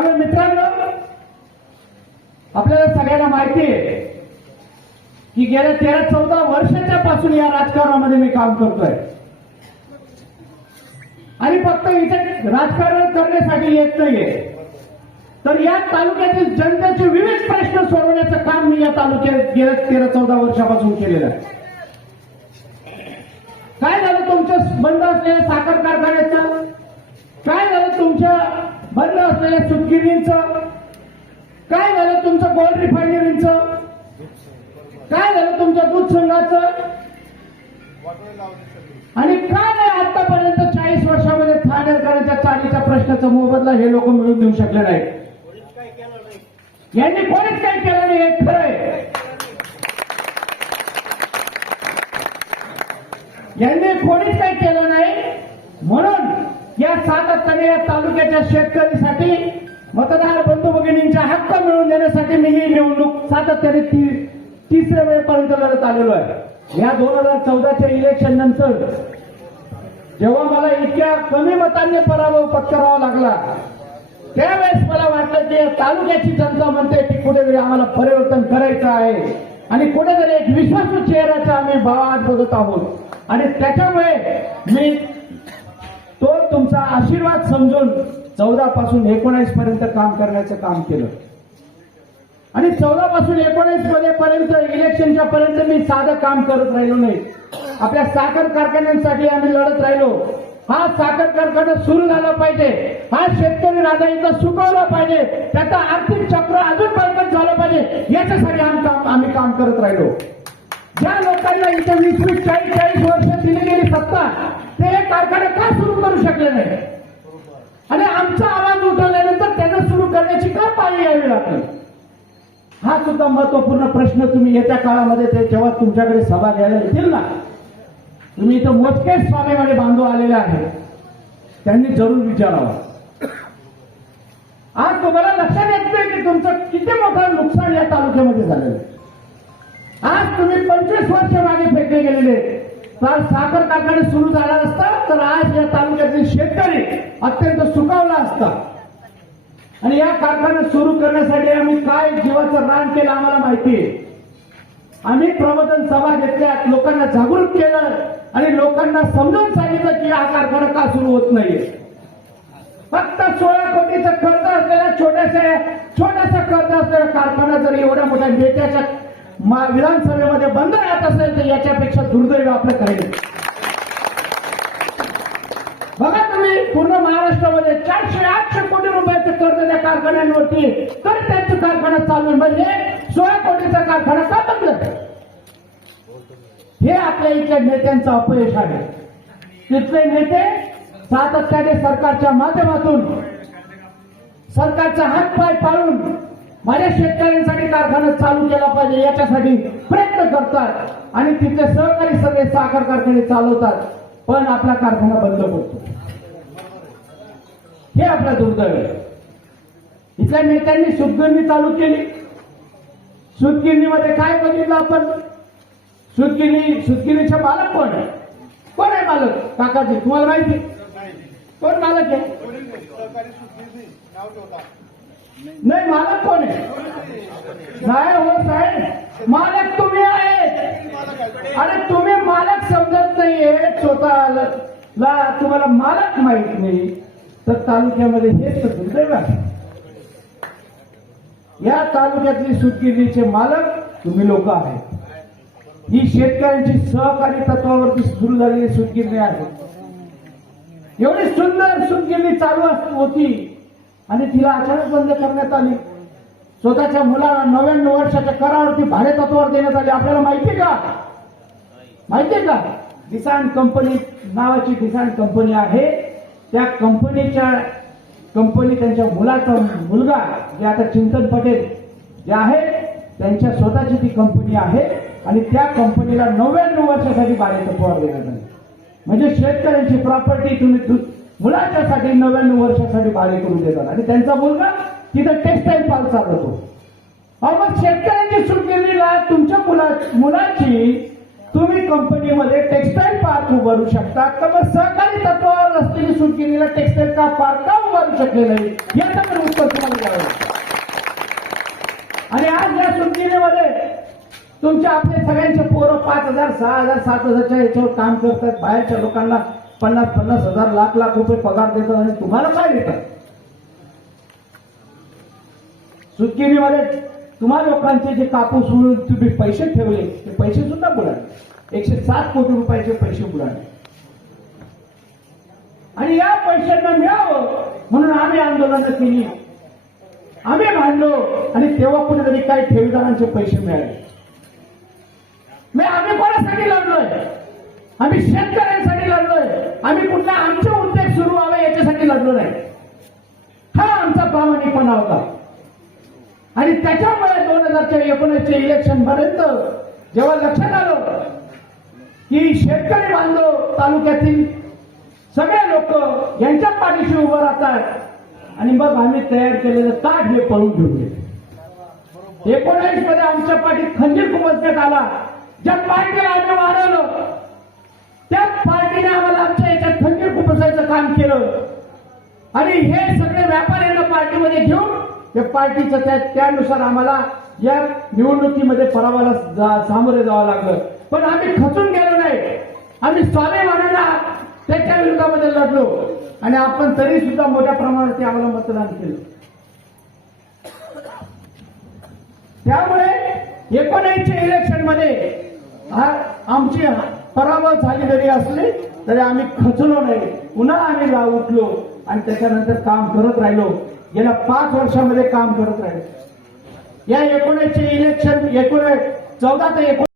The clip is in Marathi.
त्यामुळे मित्रांनो आपल्याला सगळ्यांना माहिती आहे की गेल्या तेरा चौदा वर्षाच्या पासून या राजकारणामध्ये मी काम करतोय. आणि फक्त इथे राजकारण करण्यासाठी येत नाहीये. तर या तालुक्यातील जनतेचे विविध प्रश्न सोडवण्याचं काम मी या तालुक्यात गेल्या तेरा चौदा वर्षापासून केलेलं आहे. काय झालं तुमच्या बंद असलेल्या साखर कारखान्याचं काय झालं तुमच्या बंद असलेल्या सुतगिरणीचं काय झालं तुमचं गोल्ड रिफायनरीचं काय झालं तुमच्या दूध संघाचं आणि काय नाही आतापर्यंत चाळीस वर्षामध्ये ठाणेकरांच्या चालीच्या प्रश्नाचा मोबदला हे लोक मिळून देऊ शकले नाही यांनी कोणीच काही केलं नाही हे खरंय यांनी कोणीच काही केलं नाही. म्हणून या सातत्याने या तालुक्याच्या शेतकरीसाठी मतदार बंधू भगिनींचा हक्क मिळवून देण्यासाठी मी ही निवडणूक सातत्याने तिसऱ्या वेळेपर्यंत लढत आलेलो आहे. या दोन हजार चौदाच्या इलेक्शन नंतर जेव्हा मला इतक्या कमी मतांनी पराभव पत्करावा लागला त्यावेळेस मला वाटलं की तालुक्याची जनता म्हणते की कुठेतरी आम्हाला परिवर्तन करायचं आहे. आणि कुठेतरी एक विश्वासू चेहऱ्याचा आम्ही भावात बघत आहोत. आणि त्याच्यामुळे मी तो तुमचा आशीर्वाद समजून चौदा पासून एकोणावीस पर्यंत काम करण्याचं काम केलं. आणि चौदा पासून एकोणीसमध्ये पर्यंत इलेक्शनच्या पर्यंत मी साधं काम करत राहिलो नाही. आपल्या साखर कारखान्यांसाठी आम्ही लढत राहिलो. हा साखर कारखाना सुरू झाला पाहिजे. हा शेतकरी राजा इथं सुकवला पाहिजे. त्याचा आर्थिक चक्र अजून बळकट झालं पाहिजे. याच्यासाठी आम्ही काम आम्ही काम करत राहिलो. ज्या लोकांना इथं वीस वीस चाळीस चाळीस वर्ष दिली गेली सत्ता ते हे कारखाने का सुरू करू शकले नाही? आणि आमचा आवाज उठवल्यानंतर त्यांना सुरू करण्याची का पाळी यावी लागली? हा सुद्धा महत्त्वपूर्ण प्रश्न तुम्ही येत्या काळामध्ये ते जेव्हा तुमच्याकडे सभा घ्यायला येतील ना तुम्ही इथं मोजकेच स्वामीमध्ये बांधव आलेले आहेत. त्यांनी जरूर विचारावं. आज तुम्हाला लक्षात येत नाही की तुमचं किती मोठं नुकसान या तालुक्यामध्ये झालेलं आज तुम्ही पंचवीस वर्ष मागे फेकले गेलेले तर साखर कारखाने सुरू झाला असता तर आज या तालुक्यातील शेतकरी अत्यंत सुखावला असता. आणि या कारखाना सुरू करण्यासाठी आम्ही काय जीवाचं रान केलं आम्हाला माहिती आहे. आम्ही प्रबोधन सभा घेतल्यात लोकांना जागृत केलं आणि लोकांना समजून सांगितलं की हा कारखाना का सुरू होत नाहीये. फक्त सोळा कोटीचं कर्ज असलेल्या छोट्याशा छोटासा कर्ज असलेला कारखाना जर एवढ्या मोठ्या नेत्याच्या विधानसभेमध्ये बंद राहत असेल तर याच्यापेक्षा दुर्दैव आपलं करेल बघा तुम्ही पूर्ण महाराष्ट्रामध्ये चारशे आठशे कोटी रुपयाचं कर्ज कारखान्यांवरती तर त्यांचे कारखाना चालू म्हणजे सोळा कोटीचा कारखाना का बंद? हे आपल्या इथल्या नेत्यांचं अपयश आहे. तिथले नेते सातत्याने सरकारच्या माध्यमातून सरकारचा हात पाय पाळून माझ्या शेतकऱ्यांसाठी कारखाना चालू केला पाहिजे याच्यासाठी प्रयत्न करतात आणि तिथले सहकारी सगळे साखर कारखाने चालवतात. पण आपला कारखाना बंद होतो. हे आपला दुर्दैव आहे. इथल्या नेत्यांनी सुतगिरणी चालू केली. सुतगिरणीमध्ये काय बघितलं आपण? सुतगिरणी सुतगिरणीचे मालक कोण आहे? कोण आहे मालक? काकाजी तुम्हाला माहिती? कोण मालक आहे? नाही मालक कोण आहे? नाही हो साहेब. मालक तुम्ही आहे अरे तुम्ही मालक समजत नाहीये स्वतःला. तुम्हाला मालक माहीत नाही. तर तालुक्यामध्ये हेच दुर्दैव आहे. या तालुक्यातली सुतगिरणीचे मालक तुम्ही लोक आहेत. ही शेतकऱ्यांची सहकारी तत्वावरती सुरू झालेली सुतगिरणी आहे. एवढी सुंदर सुतगिरणी चालू होती आणि तिला अचानक बंद करण्यात आली. स्वतःच्या मुलाला नव्याण्णव वर्षाच्या करावरती भाडे तत्वावर देण्यात आली. आपल्याला माहिती का? माहिती का? दिसाण कंपनी नावाची दिसाण कंपनी आहे. त्या कंपनीच्या कंपनी त्यांच्या मुलाचा मुलगा जे आता चिंतन पटेल जे आहे त्यांच्या स्वतःची ती कंपनी आहे आणि त्या कंपनीला नव्याण्णव वर्षासाठी बाहेरचा तत्वावर देण्यात आली. म्हणजे शेतकऱ्यांची प्रॉपर्टी तुम्ही मुलाच्यासाठी नव्याण्णव वर्षासाठी बाहेर करून देतात आणि त्यांचा मुलगा तिथं टेक्सटाईल पार्क चालवतो. अहो मग शेतकऱ्यांची सुटकेला तुमच्या मुला मुलाची तुम्ही कंपनीमध्ये टेक्सटाईल पार्क उभारू शकता तर मग रस्त्याने तत्वावर केलेला टेक्सटाईल का फार का उभारू शकले नाही याचं पण उत्तर तुम्हाला द्यावं आणि आज या सुट्टीमध्ये तुमच्या आपले सगळ्यांचे पोरं पाच हजार सहा हजार सात हजारच्या याच्यावर काम करतात. बाहेरच्या लोकांना पन्नास पन्नास हजार लाख लाख रुपये पगार देतात आणि तुम्हाला काय देतात? सुटकिरीमध्ये तुम्हा लोकांचे जे कापूस उडून तुम्ही पैसे ठेवले ते पैसे सुद्धा बुडाले. एकशे सात कोटी रुपयाचे पैसे बुडाले. आणि या पैशांना मिळावं म्हणून आम्ही आंदोलनं केली. आम्ही भांडलो आणि तेव्हा कुठेतरी काही ठेवीदारांचे पैसे मिळाले. मी आम्ही कोणासाठी लढलोय? आम्ही शेतकऱ्यांसाठी लढलोय. आम्ही कुठला आमचे उद्योग सुरू व्हावे याच्यासाठी लढलो नाही. हा आमचा प्रामाणिकपणा होता. आणि त्याच्यामुळे दोन हजारच्या एकोणीसच्या इलेक्शन पर्यंत जेव्हा लक्षात आलं की शेतकरी बांधव तालुक्यातील सगळे लोक यांच्या पाठीशी उभं राहतात आणि मग आम्ही तयार केलेलं ताट हे पळून घेऊन गेले एकोणावीसमध्ये आमच्या पाठीत खंजीर खुपसण्यात आला. ज्या पार्टीला आम्ही वाढवलं. त्या पार्टीने आम्हाला आमच्या याच्यात खंजीर खुपसायचं काम केलं. आणि हे सगळे व्यापाऱ्यांना पार्टीमध्ये घेऊन या पार्टीचं त्या त्यानुसार आम्हाला या निवडणुकीमध्ये पराभवाला जा- सामोरे जावं लागलं. पण आम्ही खचून गेलो नाही. आम्ही स्वाभिमानाला त्याच्या विरोधामध्ये लढलो. आणि आपण तरी सुद्धा मोठ्या प्रमाणात आम्हाला मतदान केलं त्यामुळे एकोणऐंशी इलेक्शनमध्ये आमची पराभव झाली जरी असली तरी आम्ही खचलो नाही. पुन्हा आम्ही रा- उठलो आणि त्याच्यानंतर काम करत राहिलो. गेल्या पाच वर्षामध्ये काम करत राहिलो. या एकोणऐंशी इलेक्शन एकोण चौदा ते एकोण